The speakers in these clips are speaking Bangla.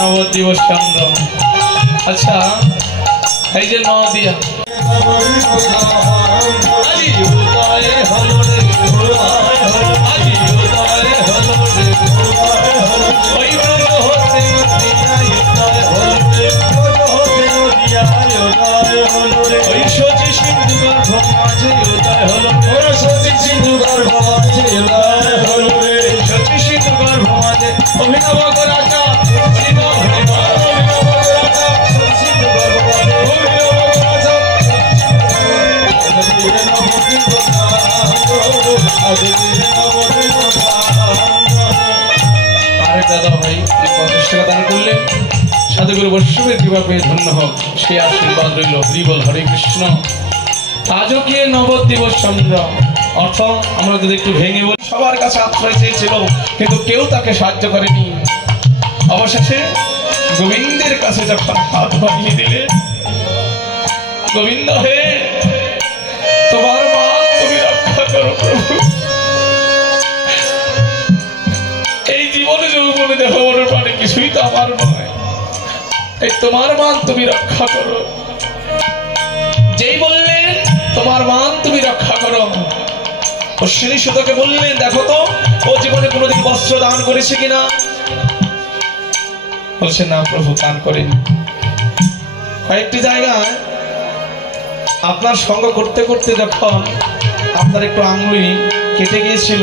নবদ্বীপ চন্দ্র। আচ্ছা এই যে নদিয়া আজি উদয় হলো রে, আজি উদয় হলো রে, ওই ব্রজ হতে নদিয়ায় উদয় হলো রে, ওই শচী সিন্ধু গর্ভ মাঝে উদয় হলো রে, শচী সিন্ধু গর্ভ মাঝে উদয় হলো রে, শচী সিন্ধু গর্ভ মাঝে অভিনব রাজা শিব অভিনব রাজা সিন্ধু গর্ভ মাঝে অভিনব রাজা আরে দাদা ভাই 50 টাকা দান করলেন, সাধুগুরু বৈষ্ণবের কৃপা পেয়ে ধন্য হোক, সে আশীর্বাদ রইল। হরি বল, হরে কৃষ্ণ। আজও কি নবদ্বীপ চন্দ্র অর্থ আমরা যদি একটু ভেঙে বলি, সবার কাছে আশ্রয় চেয়েছিল কিন্তু কেউ তাকে সাহায্য করেনি। অবশেষে গোবিন্দের কাছে যখন হাত বাড়িয়ে দিলে, গোবিন্দ হে তোমার মা তুমি রক্ষা করো প্রভু, এই জীবনে যৌবনে দেখো মনের পারে কিছুই তো আমার নয়, এই তোমার মান তুমি রক্ষা করো। যেই বললেন তোমার মান তুমি রক্ষা করো, অশ্বিনী সুতোকে বললেন দেখো তো ও জীবনে কোনোদিন বস্ত্র দান করেছে কিনা। বলছে না প্রভু, দান করেনি। কয়েকটি জায়গায় আপনার সঙ্গ করতে করতে যখন আপনার একটু আঙুলি কেটে গিয়েছিল,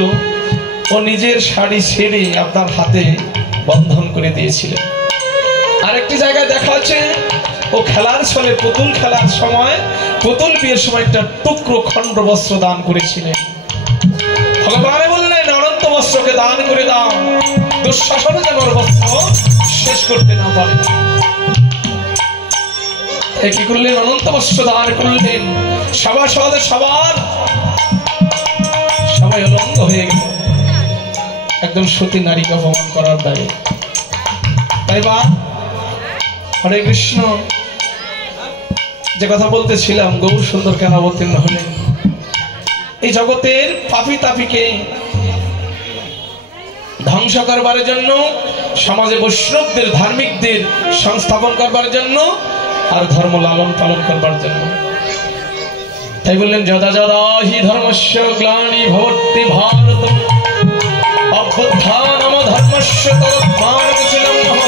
ও নিজের শাড়ি ছেড়ে আপনার হাতে বন্ধন করে দিয়েছিলেন। আরেকটি জায়গায় দেখা হচ্ছে ও খেলার ছলে পুতুল খেলার সময়, পুতুল বিয়ের সময় একটা টুকরো খণ্ড বস্ত্র দান করেছিলেন। ভগবান বললেন অনন্ত বস্ত্রকে দান করে দাও, দুঃশাসন যেন বস্ত্র শেষ করতে না পারে। কি করলেন? অনন্ত বস্ত্র দান করলেন। সভাসদ সবাই অলঙ্গ হয়ে গেল একদম সতী নারীকে অপমান করার দায়ে। তাই বা হরে কৃষ্ণ, যে কথা বলতেছিলাম, গৌর সুন্দর কেন অবতীর্ণ হলেন? এই জগতের পাপী তাপীকে ধ্বংস করবার জন্য, সমাজে বৈষ্ণবদের ধার্মিকদের সংস্থাপন করবার জন্য, আর ধর্ম লালন পালন করবার জন্য। তাই বললেন যদা যদা হি ধর্মস্য গ্লানি ভবতি ভারত অভ্যুত্থানম ধর্মস্য তদুত্থানমচিনম্মহ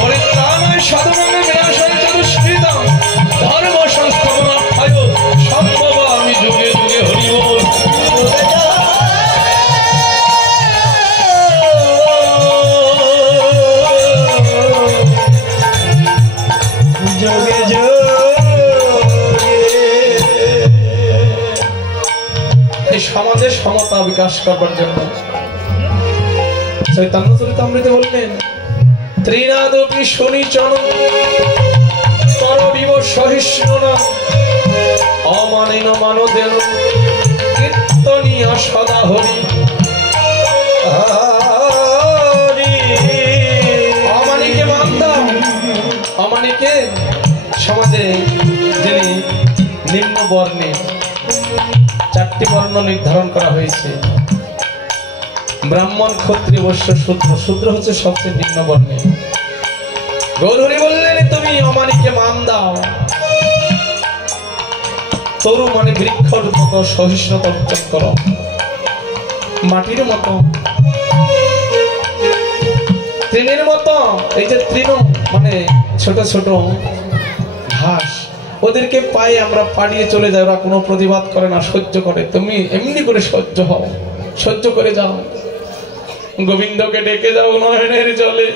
পরিত্রাণায় সাধনায় বিনাশায় চ দুষ্কৃতম ধর্ম সংস্থাপনার্থায় সম্ভবামি যুগে যুগে। হরি বল। সমাজের সমতা বিকাশ করবার জন্য চৈতন্য চরিতামৃতে বললেন ত্রিনাদপি শনিচন করবিব সহিষ্ণুনা অমানিন মানদেন কীর্তনীয় সদা হরি। অমানিকে মান দাও। অমানিকে সমাজে যিনি নিম্ন বর্ণে, চারটি বর্ণ নির্ধারণ করা হয়েছে, ব্রাহ্মণ, ক্ষত্রিয়, বৈশ্য, শূদ্র। শূদ্র হচ্ছে সবচেয়ে নিম্ন বর্ণে। গৌরহরি বললেন তুমি অমানিকে মান দাও। তরু মানে বৃক্ষর মতো সহিষ্ণুতা অর্জন করো, মাটির মতো, তৃণের মতো। এই যে তৃণ মানে ছোট ছোট ঘাস, ওদেরকে পায়ে আমরা পাড়িয়ে চলে যাই, ওরা কোনো প্রতিবাদ করে না, সহ্য করে। তুমি এমনি করে সহ্য হও, সহ্য করে যাও। গোবিন্দকে ডেকে যাও নয়নের জলে।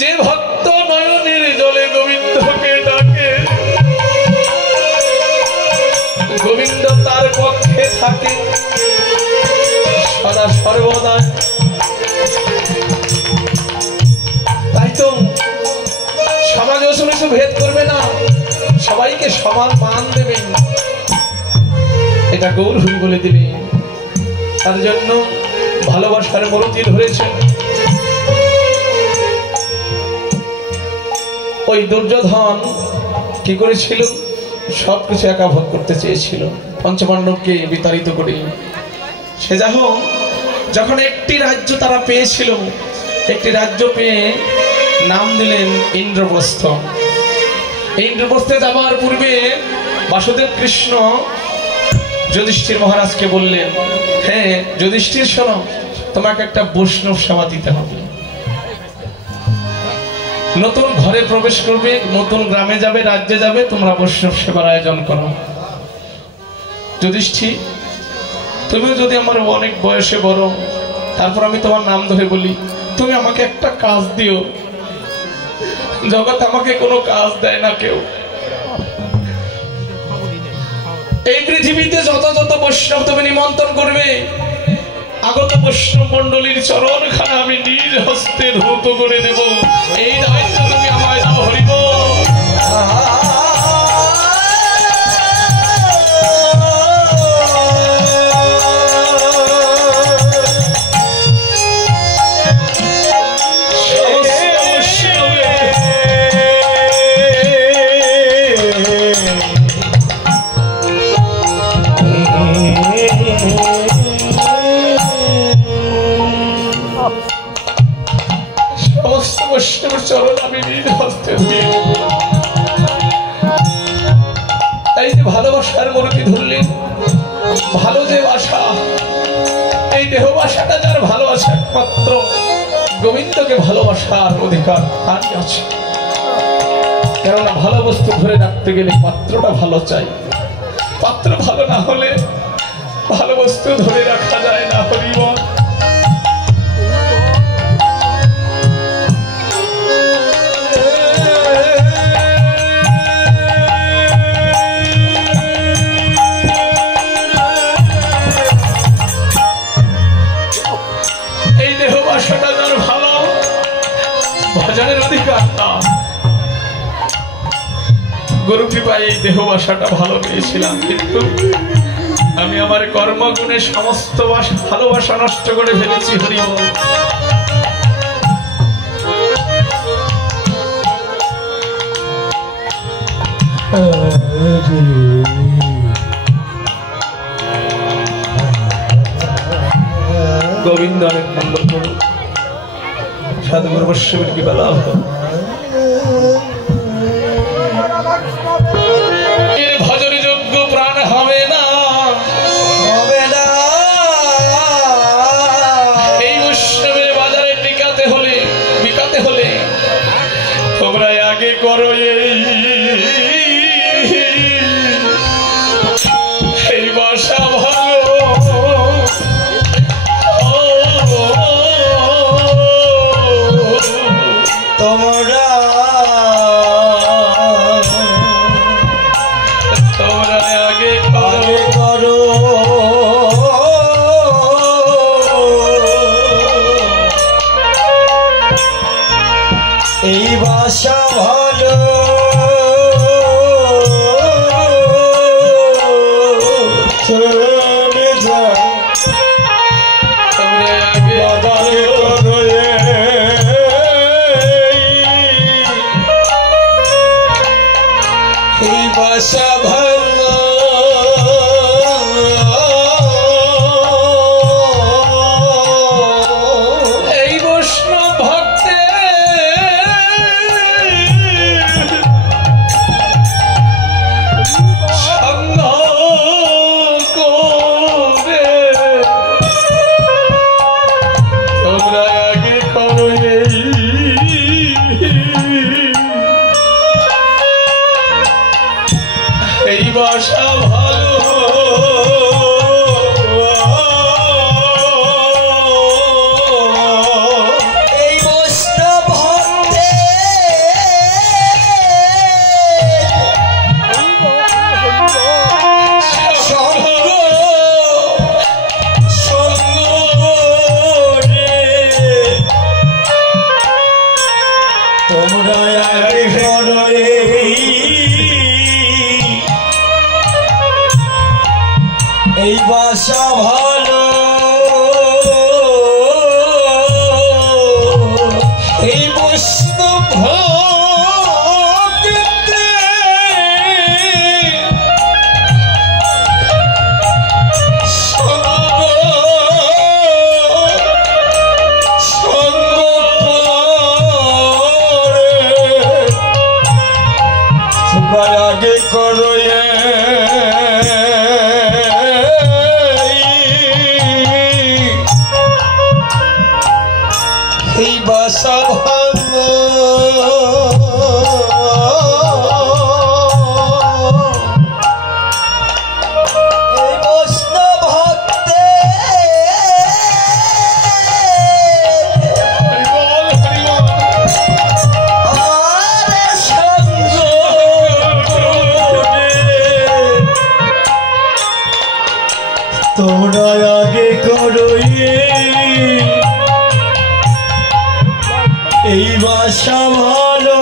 যে ভক্ত নয়নের জলে গোবিন্দকে ডাকে, গোবিন্দ তার পক্ষে থাকে সদা সর্বদা। তাই তো সমাজ কিছু ভেদ করবে না, সবাইকে সমান মান দেবেন, এটা গৌর হরি বলে দিবে। তার জন্য ভালোবাসার মূর্তি ধরেছেন। ওই দুর্যোধন কি করেছিল? সবকিছু একা ভোগ করতে চেয়েছিল, পঞ্চপাণ্ডবকে বিতাড়িত করে। সে যা হোক, যখন একটি রাজ্য তারা পেয়েছিল, একটি রাজ্য পেয়ে নাম দিলেন ইন্দ্রপ্রস্থ। ইন্দ্রপ্রস্থে যাবার পূর্বে বাসুদেব কৃষ্ণ যুধিষ্ঠির মহারাজকে বললেন, হ্যাঁ যুধিষ্ঠির শোনো, তোমাকে একটা বৈষ্ণব সেবা দিতে হবে। নতুন ঘরে প্রবেশ করবে, নতুন গ্রামে যাবে, রাজ্যে যাবে, তোমরা বৈষ্ণব সেবার আয়োজন করো। যুধিষ্ঠির, তুমিও যদি আমার অনেক বয়সে বড়, তারপর আমি তোমার নাম ধরে বলি, তুমি আমাকে একটা কাজ দিও। জগৎ আমাকে কোনো কাজ দেয় না কেউ। এই পৃথিবীতে যত যত বৈষ্ণব তুমি নিমন্ত্রণ করবে, আগত বৈষ্ণব মন্ডলীর চরণ খানা আমি নিজ হস্তে ধৌত করে দেব। এই দায়িত্ব তুমি আমায় দাও। হরিব চরণ আমি নিজ হস্তে দিয়ে। তাই যে ভালোবাসার মূর্তি ধরলেন, ভালো যে বাসা, এই দেহ বাসাটা যার ভালোবাসা, একমাত্র গোবিন্দকে ভালোবাসার অধিকার তার আছে। কেননা ভালো বস্তু ধরে রাখতে গেলে পাত্রটা ভালো চাই, পাত্র ভালো না হলে ভালো বস্তু ধরে রাখা যায় না। হরিবল। গুরু কৃপায় এই দেহ বাসাটা ভালো পেয়েছিলাম, কিন্তু আমি আমার কর্মগুণে সমস্ত ভালোবাসা নষ্ট করে ফেলেছি। হরিবল। গোবিন্দ অনেক মঙ্গল করুন, সাধুগুরু বৈষ্ণবের কৃপা লাভ হোক। ভজনে যোগ্য প্রাণ হবে না, হবে না। এই বৈষ্ণবের বাজারে টিকাতে হলে, বিকাতে হলে তোমরা আগে করো এই বাসা ভালো। তোমরা আগে করো এই বাসা ভালো। চলে যায় তোমরা আগে করো এই বাসা ভালো। এই বৈষ্ণব ভক্তে করো এই বাসা ভাঙো এই বৈষ্ণব ভক্তে তোমরা আগে করো এই বাসা ভালো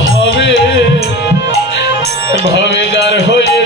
ভাবে ভাবে যার হয়ে